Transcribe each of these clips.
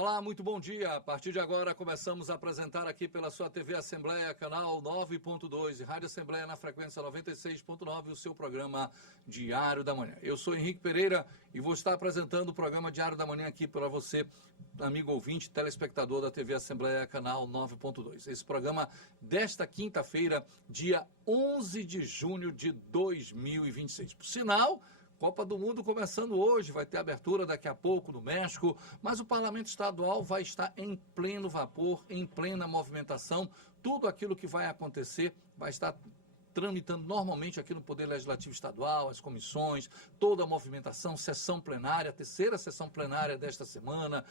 Olá, muito bom dia. A partir de agora começamos a apresentar aqui pela sua TV Assembleia, canal 9.2 e Rádio Assembleia na frequência 96.9, o seu programa Diário da Manhã. Eu sou Henrique Pereira e vou estar apresentando o programa Diário da Manhã aqui para você, amigo ouvinte, telespectador da TV Assembleia, canal 9.2. Esse programa desta quinta-feira, dia 11 de junho de 2026. Por sinal, Copa do Mundo começando hoje, vai ter abertura daqui a pouco no México, mas o Parlamento Estadual vai estar em pleno vapor, em plena movimentação. Tudo aquilo que vai acontecer vai estar tramitando normalmente aqui no Poder Legislativo Estadual, as comissões, toda a movimentação, sessão plenária, terceira sessão plenária desta semana,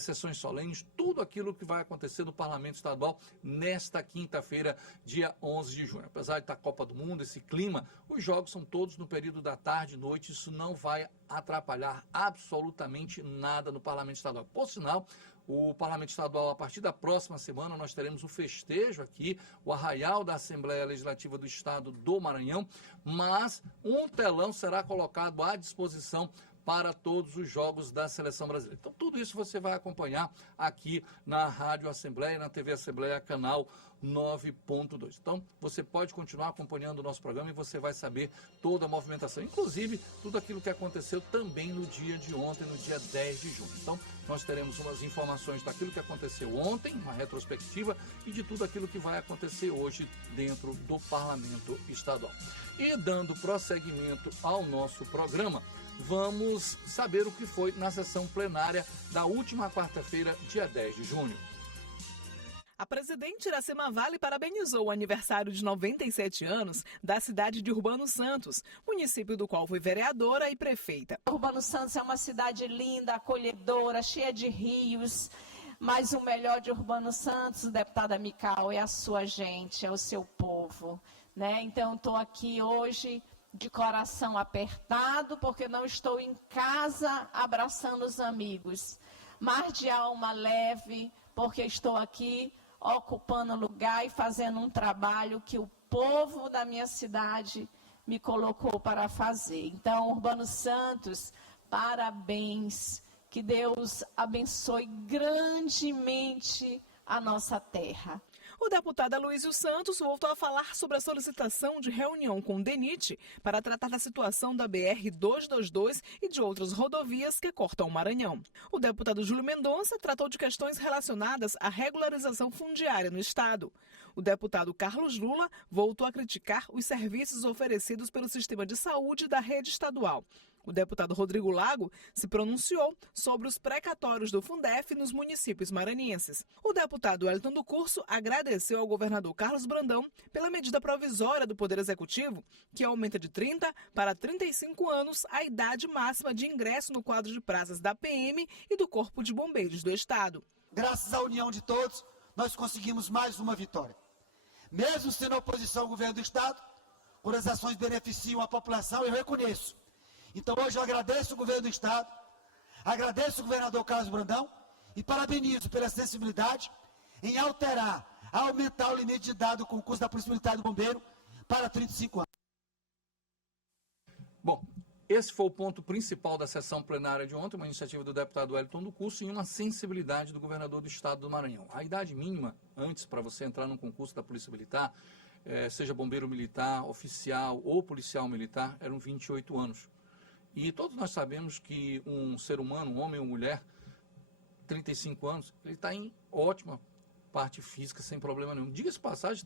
sessões solenes, tudo aquilo que vai acontecer no Parlamento Estadual nesta quinta-feira, dia 11 de junho. Apesar de estar a Copa do Mundo, esse clima, os jogos são todos no período da tarde e noite, isso não vai atrapalhar absolutamente nada no Parlamento Estadual. Por sinal, o Parlamento Estadual, a partir da próxima semana, nós teremos o festejo aqui, o arraial da Assembleia Legislativa do Estado do Maranhão, mas um telão será colocado à disposição para todos os jogos da Seleção Brasileira. Então, tudo isso você vai acompanhar aqui na Rádio Assembleia, na TV Assembleia, canal 9.2. Então, você pode continuar acompanhando o nosso programa e você vai saber toda a movimentação, inclusive tudo aquilo que aconteceu também no dia de ontem, no dia 10 de junho. Então, nós teremos umas informações daquilo que aconteceu ontem, uma retrospectiva, e de tudo aquilo que vai acontecer hoje dentro do Parlamento Estadual. E dando prosseguimento ao nosso programa, vamos saber o que foi na sessão plenária da última quarta-feira, dia 10 de junho. A presidente Iracema Vale parabenizou o aniversário de 97 anos da cidade de Urbano Santos, município do qual foi vereadora e prefeita. Urbano Santos é uma cidade linda, acolhedora, cheia de rios, mas o melhor de Urbano Santos, deputada Mical, é a sua gente, é o seu povo, né? Então, estou aqui hoje de coração apertado, porque não estou em casa abraçando os amigos, mas de alma leve, porque estou aqui ocupando lugar e fazendo um trabalho que o povo da minha cidade me colocou para fazer. Então, Urbano Santos, parabéns, que Deus abençoe grandemente a nossa terra. O deputado Aloysio Santos voltou a falar sobre a solicitação de reunião com o DENIT para tratar da situação da BR-222 e de outras rodovias que cortam o Maranhão. O deputado Júlio Mendonça tratou de questões relacionadas à regularização fundiária no estado. O deputado Carlos Lula voltou a criticar os serviços oferecidos pelo sistema de saúde da rede estadual. O deputado Rodrigo Lago se pronunciou sobre os precatórios do Fundef nos municípios maranhenses. O deputado Wellington do Curso agradeceu ao governador Carlos Brandão pela medida provisória do Poder Executivo, que aumenta de 30 para 35 anos a idade máxima de ingresso no quadro de praças da PM e do Corpo de Bombeiros do Estado. Graças à união de todos, nós conseguimos mais uma vitória. Mesmo sendo oposição ao governo do Estado, por as ações que beneficiam a população, eu reconheço. Então hoje eu agradeço o governo do Estado, agradeço o governador Carlos Brandão e parabenizo pela sensibilidade em alterar, aumentar o limite de idade do concurso da Polícia Militar do Bombeiro para 35 anos. Bom, esse foi o ponto principal da sessão plenária de ontem, uma iniciativa do deputado Wellington do Curso e uma sensibilidade do governador do Estado do Maranhão. A idade mínima, antes, para você entrar num concurso da Polícia Militar, seja bombeiro militar, oficial ou policial militar, eram 28 anos. E todos nós sabemos que um ser humano, um homem ou mulher, 35 anos, ele está em ótima parte física, sem problema nenhum. Diga-se de passagem,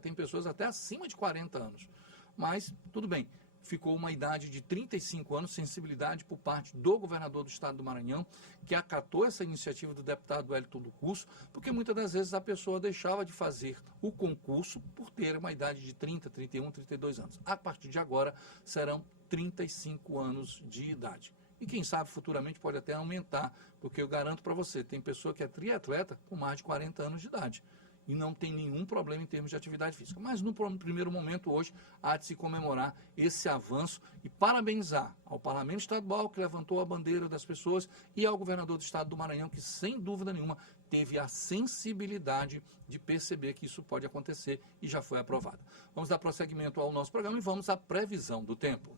tem pessoas até acima de 40 anos. Mas, tudo bem, ficou uma idade de 35 anos, sensibilidade por parte do governador do Estado do Maranhão, que acatou essa iniciativa do deputado Wellington do Curso, porque muitas das vezes a pessoa deixava de fazer o concurso por ter uma idade de 30, 31, 32 anos. A partir de agora, serão 35 anos de idade. E quem sabe futuramente pode até aumentar, porque eu garanto para você, tem pessoa que é triatleta com mais de 40 anos de idade e não tem nenhum problema em termos de atividade física. Mas no primeiro momento hoje há de se comemorar esse avanço e parabenizar ao Parlamento Estadual que levantou a bandeira das pessoas e ao governador do Estado do Maranhão que sem dúvida nenhuma teve a sensibilidade de perceber que isso pode acontecer e já foi aprovado. Vamos dar prosseguimento ao nosso programa e vamos à previsão do tempo.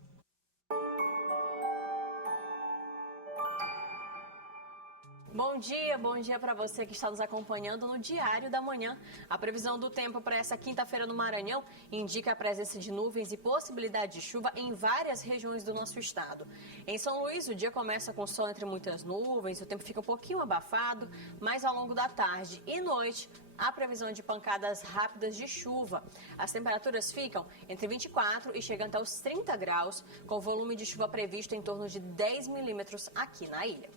Bom dia para você que está nos acompanhando no Diário da Manhã. A previsão do tempo para essa quinta-feira no Maranhão indica a presença de nuvens e possibilidade de chuva em várias regiões do nosso estado. Em São Luís, o dia começa com sol entre muitas nuvens, o tempo fica um pouquinho abafado, mas ao longo da tarde e noite, há previsão de pancadas rápidas de chuva. As temperaturas ficam entre 24 e chegam até os 30 graus, com volume de chuva previsto em torno de 10 milímetros aqui na ilha.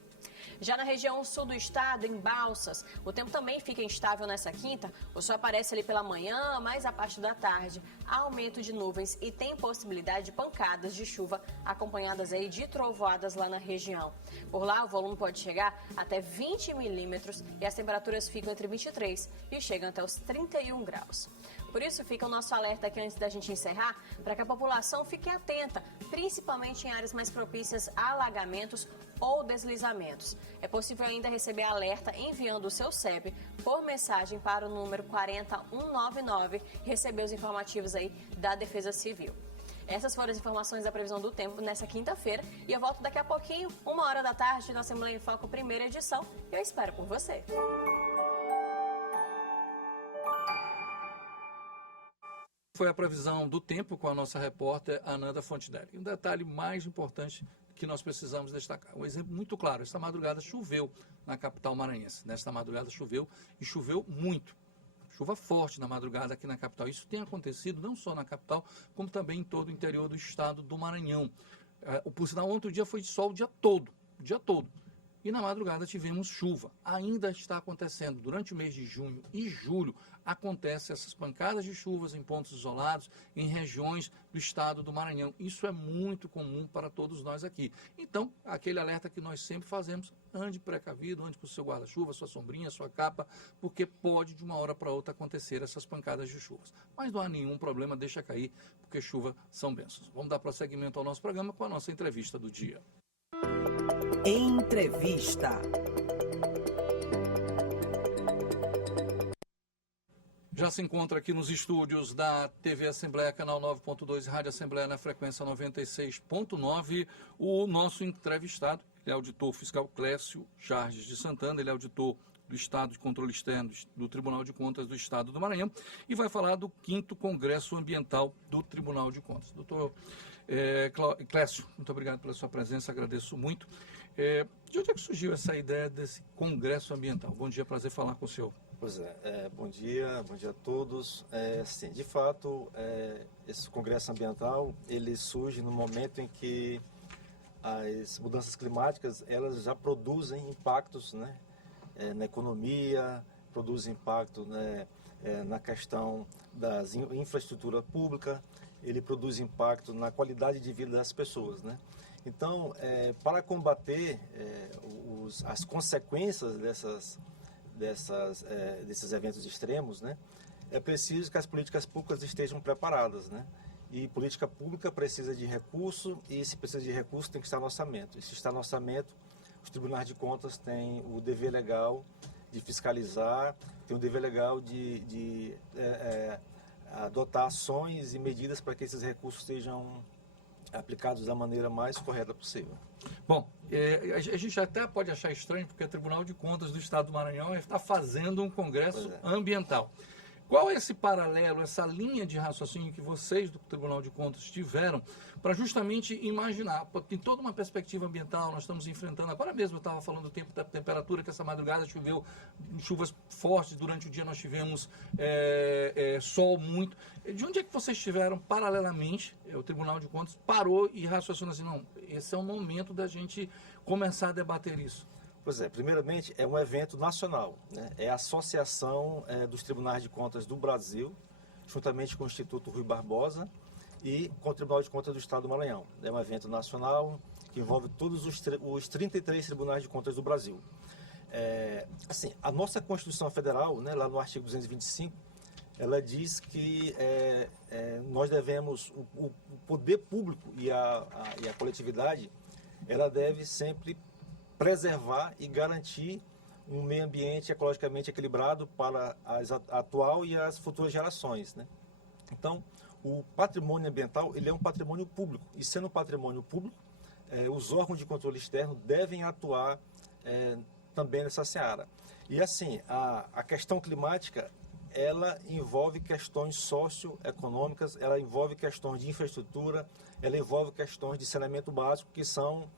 Já na região sul do estado, em Balsas, o tempo também fica instável nessa quinta. O sol aparece ali pela manhã, mas a partir da tarde há aumento de nuvens e tem possibilidade de pancadas de chuva acompanhadas aí de trovoadas lá na região. Por lá, o volume pode chegar até 20 milímetros e as temperaturas ficam entre 23 e chegam até os 31 graus. Por isso, fica o nosso alerta aqui antes da gente encerrar, para que a população fique atenta, principalmente em áreas mais propícias a alagamentos ou deslizamentos. É possível ainda receber alerta enviando o seu CEP por mensagem para o número 40199 e receber os informativos aí da Defesa Civil. Essas foram as informações da previsão do tempo nessa quinta-feira e eu volto daqui a pouquinho, 1h da tarde, na Assembleia em Foco, primeira edição. E eu espero por você. Foi a previsão do tempo com a nossa repórter Ananda Fontinelli. Um detalhe mais importante que nós precisamos destacar. Um exemplo muito claro, esta madrugada choveu na capital maranhense. Nesta madrugada choveu e choveu muito. Chuva forte na madrugada aqui na capital. Isso tem acontecido não só na capital, como também em todo o interior do estado do Maranhão. Por sinal, ontem o dia foi de sol o dia todo. E na madrugada tivemos chuva. Ainda está acontecendo. Durante o mês de junho e julho, acontecem essas pancadas de chuvas em pontos isolados, em regiões do estado do Maranhão. Isso é muito comum para todos nós aqui. Então, aquele alerta que nós sempre fazemos, ande precavido, ande com o seu guarda-chuva, sua sombrinha, sua capa, porque pode de uma hora para outra acontecer essas pancadas de chuvas. Mas não há nenhum problema, deixa cair, porque chuva são bênçãos. Vamos dar prosseguimento ao nosso programa com a nossa entrevista do dia. Entrevista. Já se encontra aqui nos estúdios da TV Assembleia, canal 9.2, Rádio Assembleia na frequência 96.9, o nosso entrevistado, ele é auditor fiscal Clécio Charles de Santana, ele é auditor do Estado de Controle Externo do Tribunal de Contas do Estado do Maranhão e vai falar do 5º Congresso Ambiental do Tribunal de Contas. Doutor Clécio, muito obrigado pela sua presença, agradeço muito. De onde é que surgiu essa ideia desse Congresso Ambiental? Bom dia, prazer falar com o senhor. Pois bom dia a todos. Sim, de fato, esse Congresso Ambiental, ele surge no momento em que as mudanças climáticas, elas já produzem impactos, né, na economia, produzem impacto, né, na questão da infraestrutura pública, ele produz impacto na qualidade de vida das pessoas, né? Então, para combater as consequências desses eventos extremos, né, é preciso que as políticas públicas estejam preparadas, né? E política pública precisa de recurso e se precisa de recurso tem que estar no orçamento. E se está no orçamento, os tribunais de contas têm o dever legal de fiscalizar, têm o dever legal de adotar ações e medidas para que esses recursos sejam aplicados da maneira mais correta possível. Bom, a gente até pode achar estranho, porque o Tribunal de Contas do Estado do Maranhão está fazendo um congresso ambiental. Qual é esse paralelo, essa linha de raciocínio que vocês do Tribunal de Contas tiveram para justamente imaginar, tem toda uma perspectiva ambiental, nós estamos enfrentando, agora mesmo eu estava falando do tempo da temperatura, que essa madrugada choveu, chuvas fortes, durante o dia nós tivemos sol muito. De onde é que vocês tiveram, paralelamente, o Tribunal de Contas parou e raciocinou assim, não, esse é o momento da gente começar a debater isso? Pois primeiramente é um evento nacional, né? É a Associação dos Tribunais de Contas do Brasil, juntamente com o Instituto Rui Barbosa e com o Tribunal de Contas do Estado do Maranhão. É um evento nacional que envolve todos os 33 Tribunais de Contas do Brasil. Assim, a nossa Constituição Federal, né, lá no artigo 225, ela diz que nós devemos, o poder público e a coletividade, ela deve sempre preservar e garantir um meio ambiente ecologicamente equilibrado para a atual e as futuras gerações, né? Então, o patrimônio ambiental, ele é um patrimônio público, e sendo um patrimônio público, os órgãos de controle externo devem atuar também nessa seara. E assim, a questão climática, ela envolve questões socioeconômicas, ela envolve questões de infraestrutura, ela envolve questões de saneamento básico, que são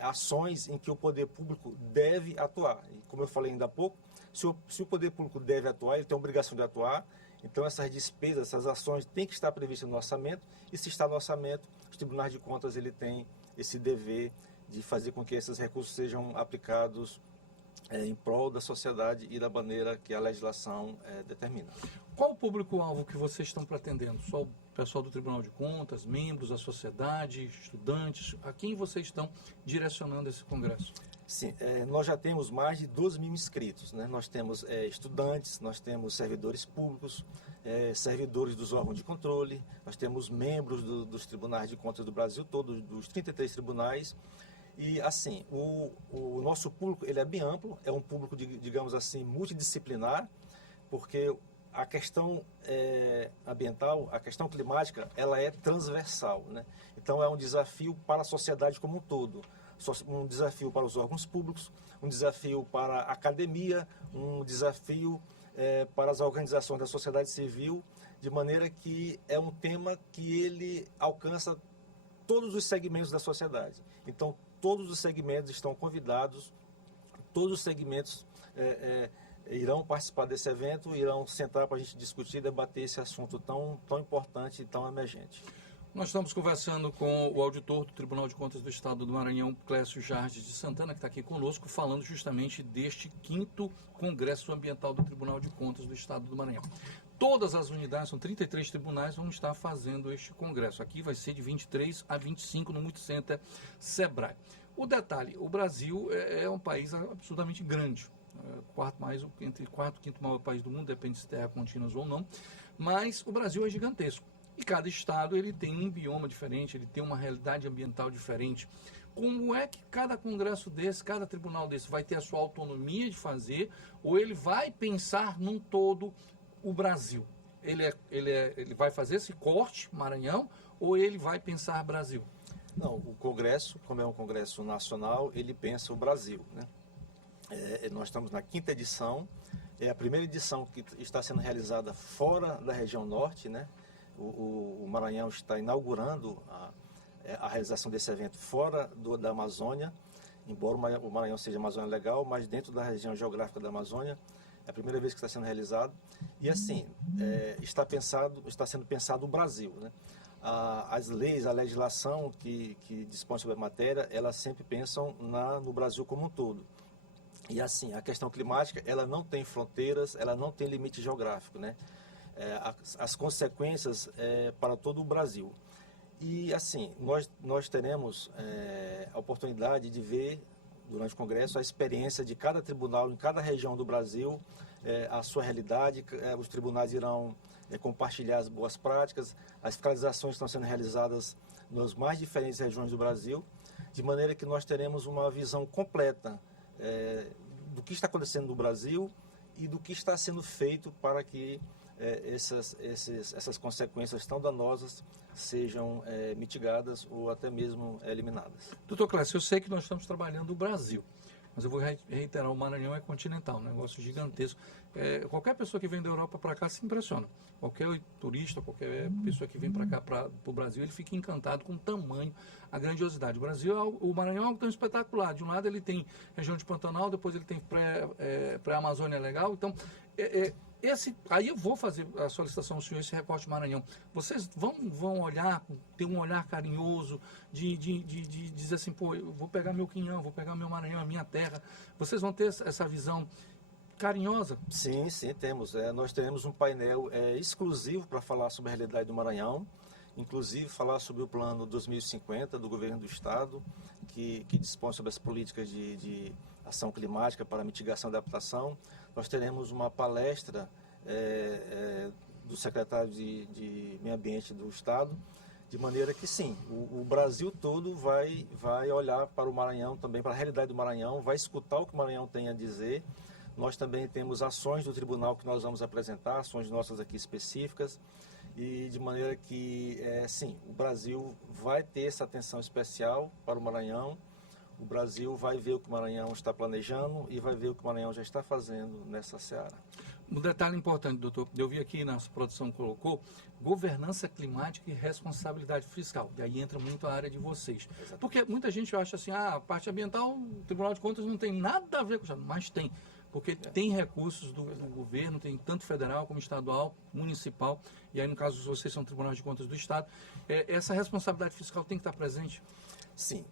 ações em que o poder público deve atuar. E como eu falei ainda há pouco, se o poder público deve atuar, ele tem a obrigação de atuar, então essas despesas, essas ações têm que estar previstas no orçamento, e se está no orçamento, os tribunais de contas ele tem esse dever de fazer com que esses recursos sejam aplicados em prol da sociedade e da maneira que a legislação determina. Qual o público-alvo que vocês estão pretendendo? Só o pessoal do Tribunal de Contas, membros da sociedade, estudantes? A quem vocês estão direcionando esse congresso? Sim, nós já temos mais de 12 mil inscritos, né? Nós temos estudantes, nós temos servidores públicos, servidores dos órgãos de controle, nós temos membros dos tribunais de contas do Brasil todo, dos 33 tribunais. E assim, o nosso público ele é bem amplo, é um público, digamos assim, multidisciplinar, porque a questão ambiental, a questão climática, ela é transversal, né? Então é um desafio para a sociedade como um todo, um desafio para os órgãos públicos, um desafio para a academia, um desafio para as organizações da sociedade civil, de maneira que é um tema que ele alcança todos os segmentos da sociedade. Então, todos os segmentos estão convidados, todos os segmentos irão participar desse evento, irão sentar para a gente discutir, debater esse assunto tão importante e tão emergente. Nós estamos conversando com o auditor do Tribunal de Contas do Estado do Maranhão, Clécio Jardes de Santana, que está aqui conosco, falando justamente deste 5º Congresso Ambiental do Tribunal de Contas do Estado do Maranhão. Todas as unidades, são 33 tribunais, vão estar fazendo este congresso. Aqui vai ser de 23 a 25 no Multicenter Sebrae. O detalhe, o Brasil é um país absolutamente grande. Entre quarto e quinto maior país do mundo, depende se terra contínuas ou não. Mas o Brasil é gigantesco. E cada estado ele tem um bioma diferente, ele tem uma realidade ambiental diferente. Como é que cada congresso desse, cada tribunal desse vai ter a sua autonomia de fazer, ou ele vai pensar num todo o Brasil? Ele vai fazer esse corte, Maranhão, ou ele vai pensar Brasil? Não, o congresso, como é um congresso nacional, ele pensa o Brasil, né? Nós estamos na 5ª edição, é a primeira edição que está sendo realizada fora da região norte, né? O Maranhão está inaugurando a realização desse evento fora da Amazônia, embora o Maranhão seja Amazônia legal, mas dentro da região geográfica da Amazônia, é a primeira vez que está sendo realizado. E assim, está sendo pensado o Brasil, né? As leis, a legislação que dispõe sobre a matéria, elas sempre pensam no Brasil como um todo. E assim, a questão climática, ela não tem fronteiras, ela não tem limite geográfico, né? As consequências para todo o Brasil. E assim, nós teremos a oportunidade de ver, durante o Congresso, a experiência de cada tribunal em cada região do Brasil, a sua realidade. Os tribunais irão compartilhar as boas práticas, as fiscalizações estão sendo realizadas nas mais diferentes regiões do Brasil, de maneira que nós teremos uma visão completa do que está acontecendo no Brasil e do que está sendo feito para que essas consequências tão danosas sejam mitigadas ou até mesmo eliminadas. Doutor Clécio, eu sei que nós estamos trabalhando o Brasil, mas eu vou reiterar, o Maranhão é continental, um negócio gigantesco. Qualquer pessoa que vem da Europa para cá se impressiona. Qualquer turista, qualquer pessoa que vem para cá, para o Brasil, ele fica encantado com o tamanho, a grandiosidade. O Maranhão é algo tão espetacular. De um lado ele tem região de Pantanal, depois ele tem pré-Amazônia legal. Então, aí eu vou fazer a solicitação ao senhor, esse recorte Maranhão. Vocês vão olhar, ter um olhar carinhoso de dizer assim, pô, eu vou pegar meu quinhão, vou pegar meu Maranhão, a minha terra. Vocês vão ter essa visão carinhosa? Sim, temos. Nós teremos um painel exclusivo para falar sobre a realidade do Maranhão, inclusive falar sobre o plano 2050 do governo do estado, que dispõe sobre as políticas de ação climática para mitigação e adaptação. Nós teremos uma palestra do secretário de Meio Ambiente do estado, de maneira que sim, o Brasil todo vai olhar para o Maranhão também, para a realidade do Maranhão, vai escutar o que o Maranhão tem a dizer. Nós também temos ações do tribunal que nós vamos apresentar, ações nossas aqui específicas, e de maneira que, sim, o Brasil vai ter essa atenção especial para o Maranhão, o Brasil vai ver o que o Maranhão está planejando e vai ver o que o Maranhão já está fazendo nessa seara. Um detalhe importante, doutor, eu vi aqui na nossa produção colocou governança climática e responsabilidade fiscal. E aí entra muito a área de vocês. Exatamente. Porque muita gente acha assim, a parte ambiental, o Tribunal de Contas não tem nada a ver com isso, mas tem. Porque tem recursos do governo, tem tanto federal como estadual, municipal, e aí no caso vocês são Tribunal de Contas do Estado. Essa responsabilidade fiscal tem que estar presente? Sim.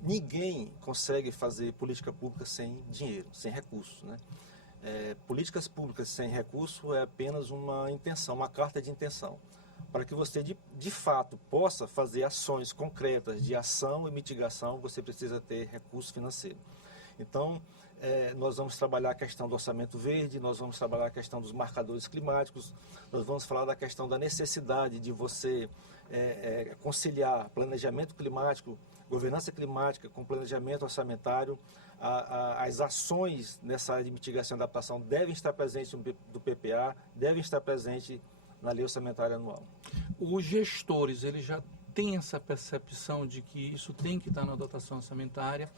Ninguém consegue fazer política pública sem dinheiro, sem recursos, né? Políticas públicas sem recurso é apenas uma intenção, uma carta de intenção. Para que você, de fato, possa fazer ações concretas de ação e mitigação, você precisa ter recurso financeiro. Então, nós vamos trabalhar a questão do orçamento verde, nós vamos trabalhar a questão dos marcadores climáticos, nós vamos falar da questão da necessidade de você conciliar planejamento climático, governança climática com planejamento orçamentário. As ações nessa área de mitigação e adaptação devem estar presentes do PPA, devem estar presentes na lei orçamentária anual. Os gestores, eles já têm essa percepção de que isso tem que estar na dotação orçamentária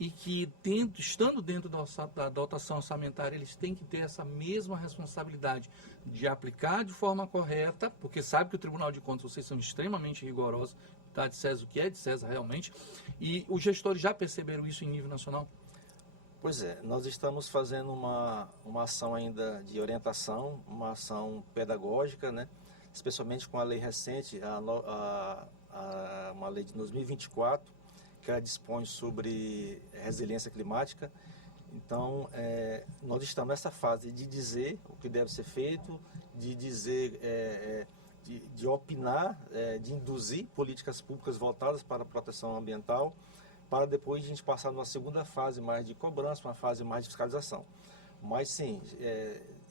e que, estando dentro da dotação orçamentária, eles têm que ter essa mesma responsabilidade de aplicar de forma correta, porque sabe que o Tribunal de Contas, vocês são extremamente rigorosos, tá, de César o que é de César realmente, e os gestores já perceberam isso em nível nacional? Pois é, nós estamos fazendo uma ação ainda de orientação, uma ação pedagógica, né? Especialmente com a lei recente, uma lei de 2024, que ela dispõe sobre resiliência climática. Então, nós estamos nessa fase de dizer o que deve ser feito, de dizer, de opinar, de induzir políticas públicas voltadas para a proteção ambiental, para depois a gente passar numa segunda fase mais de cobrança, uma fase mais de fiscalização. Mas sim,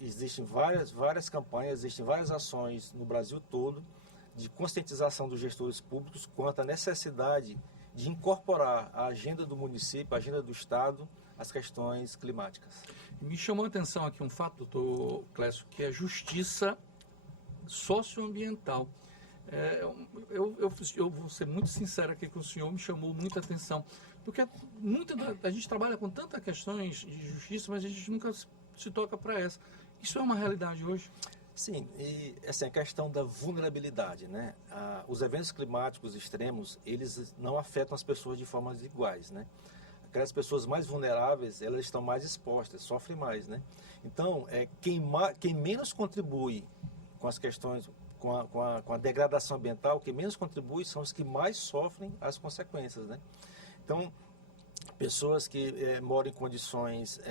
existem várias campanhas, existem várias ações no Brasil todo de conscientização dos gestores públicos quanto à necessidade de incorporar a agenda do município, a agenda do Estado, as questões climáticas. Me chamou a atenção aqui um fato, doutor Clécio, que é justiça socioambiental. Eu vou ser muito sincero aqui que o senhor me chamou muita atenção, porque a gente trabalha com tantas questões de justiça, mas a gente nunca se toca para essa. Isso é uma realidade hoje? Sim, e assim, a questão da vulnerabilidade, né? Os eventos climáticos extremos, eles não afetam as pessoas de formas iguais, né? Aquelas pessoas mais vulneráveis, elas estão mais expostas, sofrem mais, né? Então, quem menos contribui com as questões, com a degradação ambiental, quem menos contribui são os que mais sofrem as consequências, né? Então, pessoas que moram em condições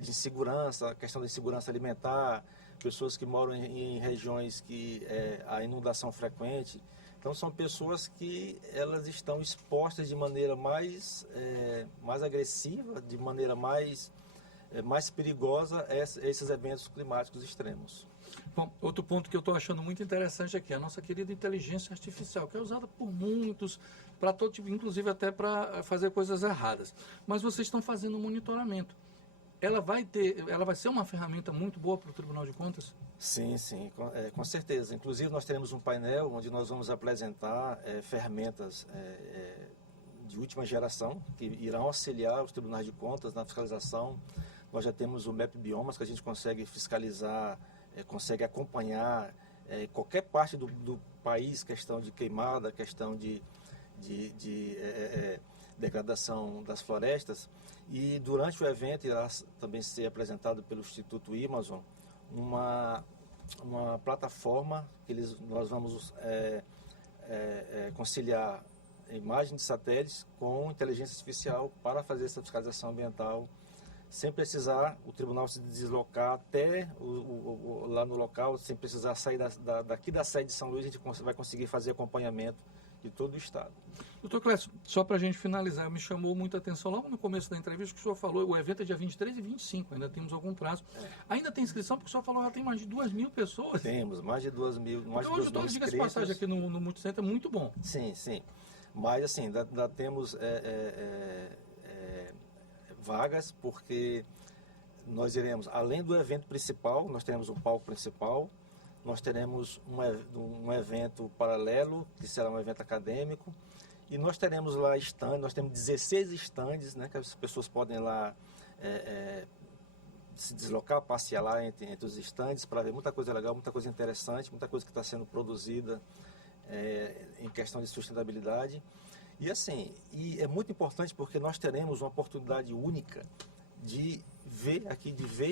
de insegurança, a questão da insegurança alimentar, pessoas que moram em regiões que a inundação frequente. Então, são pessoas que elas estão expostas de maneira mais agressiva, de maneira mais perigosa a esses eventos climáticos extremos. Bom, outro ponto que eu estou achando muito interessante aqui, a nossa querida inteligência artificial, que é usada por muitos, para todo tipo, inclusive até para fazer coisas erradas. Mas vocês estão fazendo um monitoramento. Ela vai ser uma ferramenta muito boa para o Tribunal de Contas? Sim, com certeza. Inclusive, nós teremos um painel onde nós vamos apresentar ferramentas de última geração que irão auxiliar os tribunais de contas na fiscalização. Nós já temos o MAP Biomas, que a gente consegue fiscalizar, consegue acompanhar qualquer parte do país, questão de queimada, questão de degradação das florestas. E durante o evento irá também ser apresentado pelo Instituto Amazon uma plataforma que nós vamos conciliar imagem de satélites com inteligência artificial para fazer essa fiscalização ambiental, sem precisar o tribunal se deslocar até lá no local, sem precisar sair daqui da sede de São Luís. A gente vai conseguir fazer acompanhamento de todo o Estado. Doutor Clécio, só para a gente finalizar, me chamou muita atenção logo no começo da entrevista que o senhor falou, o evento é dia 23 e 25, ainda temos algum prazo. Ainda tem inscrição, porque o senhor falou que já tem mais de 2.000 pessoas. Temos, mais de 2.000 Então hoje eu diga essa passagem aqui no Multicenter é muito bom. Sim. Mas assim, ainda temos vagas, porque nós iremos, além do evento principal, nós teremos um palco principal, nós teremos um evento paralelo, que será um evento acadêmico, E nós teremos lá stand, nós temos 16 stands, né, que as pessoas podem lá se deslocar, passear lá entre os stands para ver muita coisa legal, muita coisa interessante, muita coisa que está sendo produzida em questão de sustentabilidade. E assim, é muito importante porque nós teremos uma oportunidade única de ver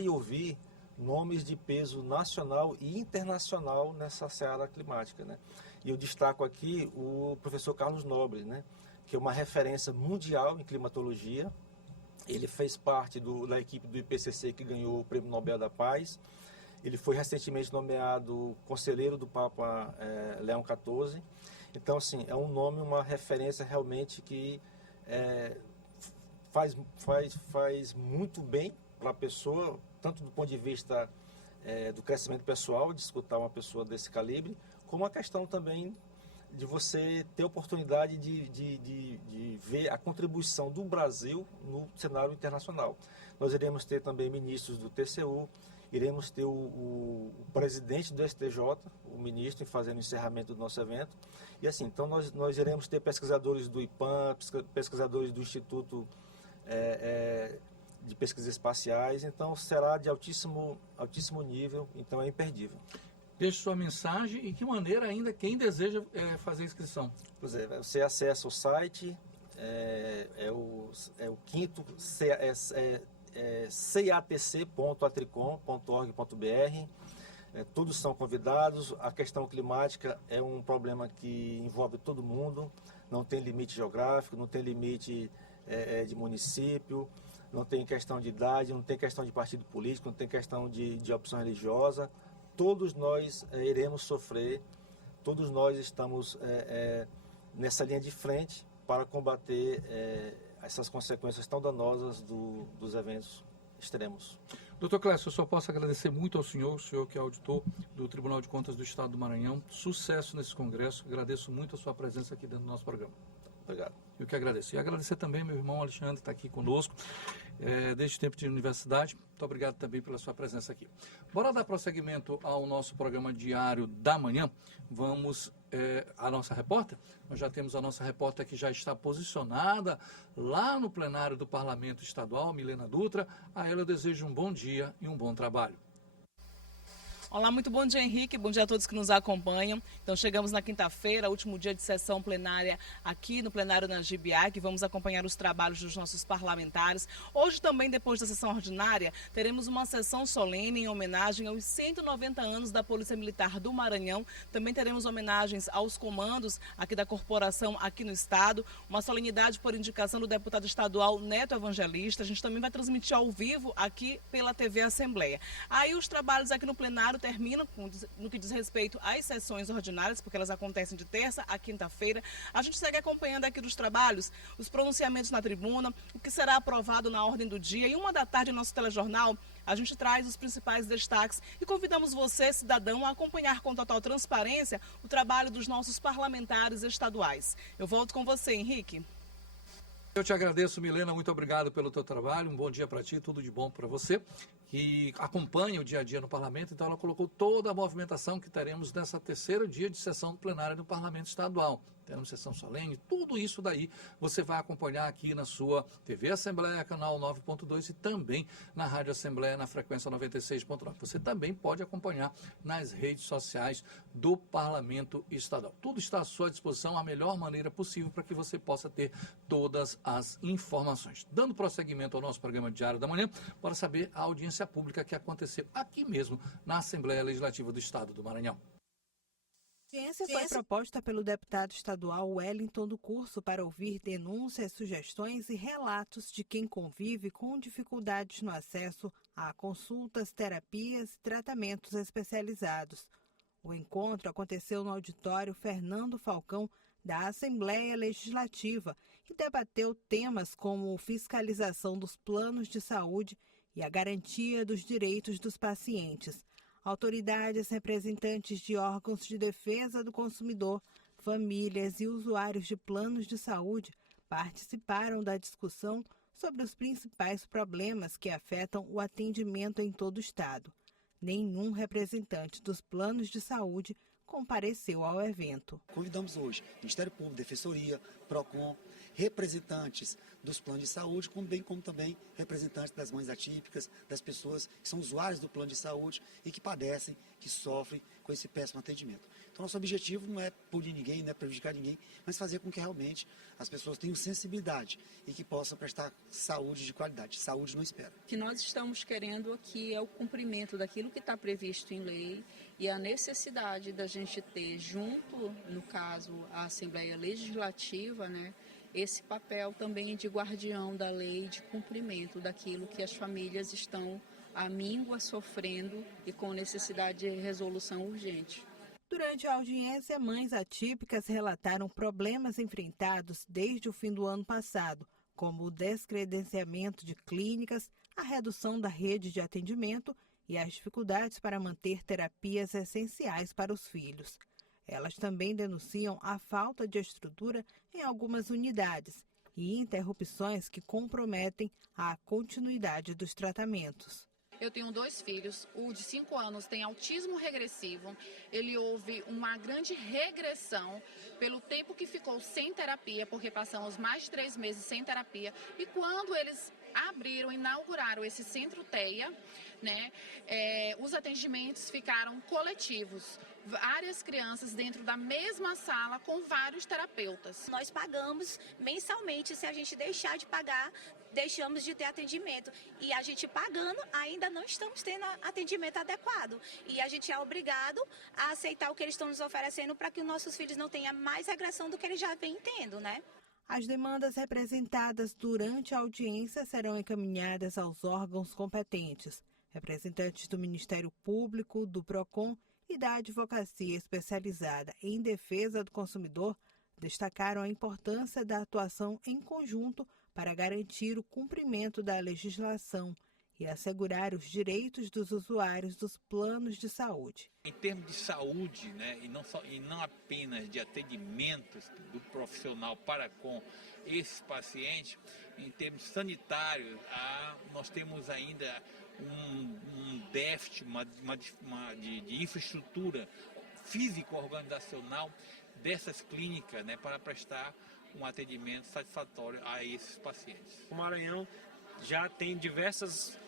e ouvir nomes de peso nacional e internacional nessa seara climática, né? E eu destaco aqui o professor Carlos Nobre, né, que é uma referência mundial em climatologia. Ele fez parte da equipe do IPCC que ganhou o Prêmio Nobel da Paz. Ele foi recentemente nomeado conselheiro do Papa Leão XIV. Então, assim, é um nome, uma referência realmente que faz muito bem para a pessoa, tanto do ponto de vista do crescimento pessoal, de escutar uma pessoa desse calibre, como a questão também de você ter a oportunidade de ver a contribuição do Brasil no cenário internacional. Nós iremos ter também ministros do TCU, iremos ter o presidente do STJ, o ministro, fazendo o encerramento do nosso evento. E assim, então nós iremos ter pesquisadores do IPAM, pesquisadores do Instituto de Pesquisas Espaciais, então será de altíssimo nível, então é imperdível. Deixe sua mensagem e que maneira ainda quem deseja fazer inscrição. Pois é, você acessa o site, o quinto, catc.atricom.org.br. Todos são convidados. A questão climática é um problema que envolve todo mundo, não tem limite geográfico, não tem limite de município, não tem questão de idade, não tem questão de partido político, não tem questão de opção religiosa. Todos nós iremos sofrer, todos nós estamos nessa linha de frente para combater essas consequências tão danosas dos eventos extremos. Doutor Clécio, eu só posso agradecer muito ao senhor que é auditor do Tribunal de Contas do Estado do Maranhão. Sucesso nesse congresso. Agradeço muito a sua presença aqui dentro do nosso programa. Obrigado. Eu que agradeço. E agradecer também meu irmão Alexandre, que está aqui conosco, desde o tempo de universidade. Muito obrigado também pela sua presença aqui. Bora dar prosseguimento ao nosso programa diário da manhã. Vamos à nossa repórter. Nós já temos a nossa repórter que já está posicionada lá no plenário do Parlamento Estadual, Milena Dutra. A ela eu desejo um bom dia e um bom trabalho. Olá, muito bom dia, Henrique. Bom dia a todos que nos acompanham. Então, chegamos na quinta-feira, último dia de sessão plenária aqui no plenário na GBA, que vamos acompanhar os trabalhos dos nossos parlamentares. Hoje também, depois da sessão ordinária, teremos uma sessão solene em homenagem aos 190 anos da Polícia Militar do Maranhão. Também teremos homenagens aos comandos aqui da corporação aqui no estado. Uma solenidade por indicação do deputado estadual Neto Evangelista. A gente também vai transmitir ao vivo aqui pela TV Assembleia. Aí os trabalhos aqui no plenário terminam no que diz respeito às sessões ordinárias, porque elas acontecem de terça a quinta-feira. A gente segue acompanhando aqui dos trabalhos, os pronunciamentos na tribuna, o que será aprovado na ordem do dia. E 13h, no nosso telejornal, a gente traz os principais destaques e convidamos você, cidadão, a acompanhar com total transparência o trabalho dos nossos parlamentares estaduais. Eu volto com você, Henrique. Eu te agradeço, Milena, muito obrigado pelo teu trabalho, um bom dia para ti, tudo de bom para você, que acompanha o dia a dia no Parlamento. Então ela colocou toda a movimentação que teremos nessa terceiro dia de sessão plenária do Parlamento Estadual. Teremos sessão solene, tudo isso daí você vai acompanhar aqui na sua TV Assembleia, canal 9.2 e também na Rádio Assembleia na frequência 96.9. Você também pode acompanhar nas redes sociais do Parlamento Estadual. Tudo está à sua disposição, a melhor maneira possível para que você possa ter todas as informações. Dando prosseguimento ao nosso programa Diário da Manhã, para saber a audiência pública que aconteceu aqui mesmo na Assembleia Legislativa do Estado do Maranhão. A audiência foi proposta pelo deputado estadual Wellington do Curso para ouvir denúncias, sugestões e relatos de quem convive com dificuldades no acesso a consultas, terapias e tratamentos especializados. O encontro aconteceu no auditório Fernando Falcão da Assembleia Legislativa e debateu temas como fiscalização dos planos de saúde e a garantia dos direitos dos pacientes. Autoridades, representantes de órgãos de defesa do consumidor, famílias e usuários de planos de saúde participaram da discussão sobre os principais problemas que afetam o atendimento em todo o estado. Nenhum representante dos planos de saúde compareceu ao evento. Convidamos hoje Ministério Público, Defensoria, PROCON, representantes dos planos de saúde, bem como também representantes das mães atípicas, das pessoas que são usuários do plano de saúde e que padecem, que sofrem com esse péssimo atendimento. Então, nosso objetivo não é punir ninguém, não é prejudicar ninguém, mas fazer com que realmente as pessoas tenham sensibilidade e que possam prestar saúde de qualidade. Saúde não espera. O que nós estamos querendo aqui é o cumprimento daquilo que está previsto em lei e a necessidade da gente ter, junto, no caso, a Assembleia Legislativa, né, esse papel também de guardião da lei, de cumprimento daquilo que as famílias estão à míngua sofrendo e com necessidade de resolução urgente. Durante a audiência, mães atípicas relataram problemas enfrentados desde o fim do ano passado, como o descredenciamento de clínicas, a redução da rede de atendimento e as dificuldades para manter terapias essenciais para os filhos. Elas também denunciam a falta de estrutura em algumas unidades e interrupções que comprometem a continuidade dos tratamentos. Eu tenho 2 filhos, o de 5 anos tem autismo regressivo, ele houve uma grande regressão pelo tempo que ficou sem terapia, porque passamos mais de 3 meses sem terapia, e quando eles inauguraram esse centro TEA, né, os atendimentos ficaram coletivos. Várias crianças dentro da mesma sala com vários terapeutas. Nós pagamos mensalmente, se a gente deixar de pagar, deixamos de ter atendimento. E a gente pagando, ainda não estamos tendo atendimento adequado. E a gente é obrigado a aceitar o que eles estão nos oferecendo para que os nossos filhos não tenham mais agressão do que eles já vêm tendo, né? As demandas representadas durante a audiência serão encaminhadas aos órgãos competentes. Representantes do Ministério Público, do PROCON e da Advocacia Especializada em Defesa do Consumidor destacaram a importância da atuação em conjunto para garantir o cumprimento da legislação e assegurar os direitos dos usuários dos planos de saúde. Em termos de saúde, né, e não apenas de atendimentos do profissional para com esse paciente, em termos sanitários, nós temos ainda um déficit de infraestrutura físico-organizacional dessas clínicas, né, para prestar um atendimento satisfatório a esses pacientes. O Maranhão já tem diversas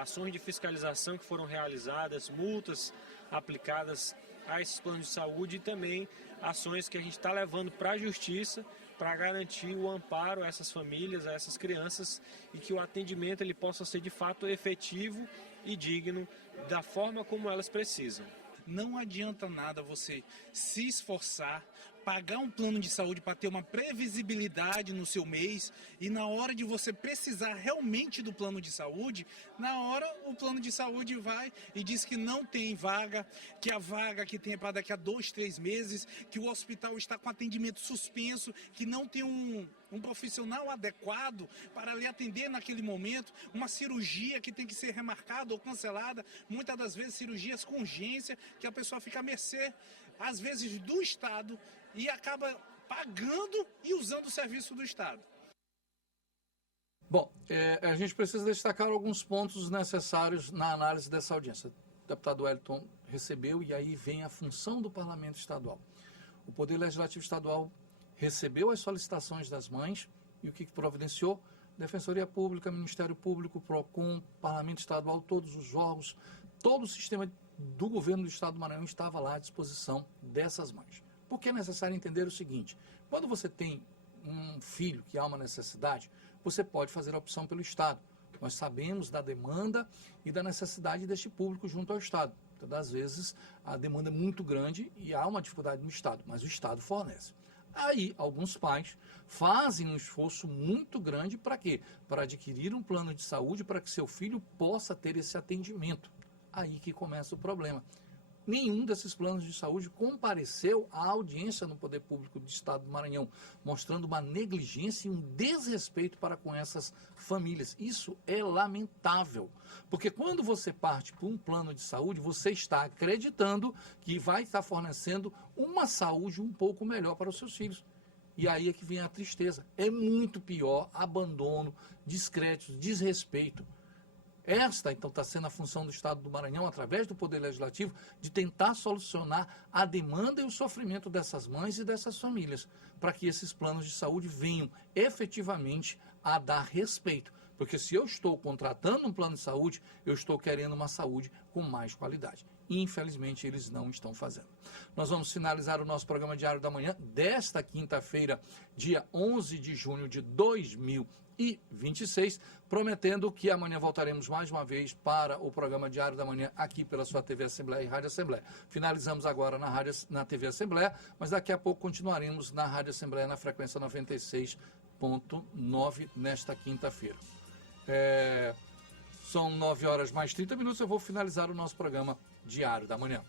ações de fiscalização que foram realizadas, multas aplicadas a esses planos de saúde e também ações que a gente está levando para a justiça para garantir o amparo a essas famílias, a essas crianças e que o atendimento ele possa ser de fato efetivo e digno da forma como elas precisam. Não adianta nada você se esforçar, pagar um plano de saúde para ter uma previsibilidade no seu mês e na hora de você precisar realmente do plano de saúde, na hora o plano de saúde vai e diz que não tem vaga, que a vaga que tem é para daqui a 2, 3 meses, que o hospital está com atendimento suspenso, que não tem um profissional adequado para lhe atender naquele momento, uma cirurgia que tem que ser remarcada ou cancelada, muitas das vezes cirurgias com urgência, que a pessoa fica à mercê, às vezes, do Estado e acaba pagando e usando o serviço do Estado. Bom, a gente precisa destacar alguns pontos necessários na análise dessa audiência. O deputado Wellington recebeu e aí vem a função do Parlamento Estadual. O Poder Legislativo Estadual recebeu as solicitações das mães e o que providenciou? Defensoria Pública, Ministério Público, PROCON, Parlamento Estadual, todos os órgãos, todo o sistema do governo do Estado do Maranhão estava lá à disposição dessas mães. Porque é necessário entender o seguinte, quando você tem um filho que há uma necessidade, você pode fazer a opção pelo Estado. Nós sabemos da demanda e da necessidade deste público junto ao Estado. Então, às vezes, a demanda é muito grande e há uma dificuldade no Estado, mas o Estado fornece. Aí, alguns pais fazem um esforço muito grande para quê? Para adquirir um plano de saúde para que seu filho possa ter esse atendimento. Aí que começa o problema. Nenhum desses planos de saúde compareceu à audiência no Poder Público do Estado do Maranhão, mostrando uma negligência e um desrespeito para com essas famílias. Isso é lamentável, porque quando você parte para um plano de saúde, você está acreditando que vai estar fornecendo uma saúde um pouco melhor para os seus filhos. E aí é que vem a tristeza. É muito pior abandono, descrédito, desrespeito. Esta, então, está sendo a função do Estado do Maranhão, através do Poder Legislativo, de tentar solucionar a demanda e o sofrimento dessas mães e dessas famílias, para que esses planos de saúde venham efetivamente a dar respeito. Porque se eu estou contratando um plano de saúde, eu estou querendo uma saúde com mais qualidade. Infelizmente, eles não estão fazendo. Nós vamos finalizar o nosso programa Diário da Manhã desta quinta-feira, dia 11 de junho de 2026, prometendo que amanhã voltaremos mais uma vez para o programa Diário da Manhã aqui pela sua TV Assembleia e Rádio Assembleia. Finalizamos agora na TV Assembleia, mas daqui a pouco continuaremos na Rádio Assembleia na frequência 96.9 nesta quinta-feira. São 9 horas mais 30 minutos, eu vou finalizar o nosso programa Diário da Manhã.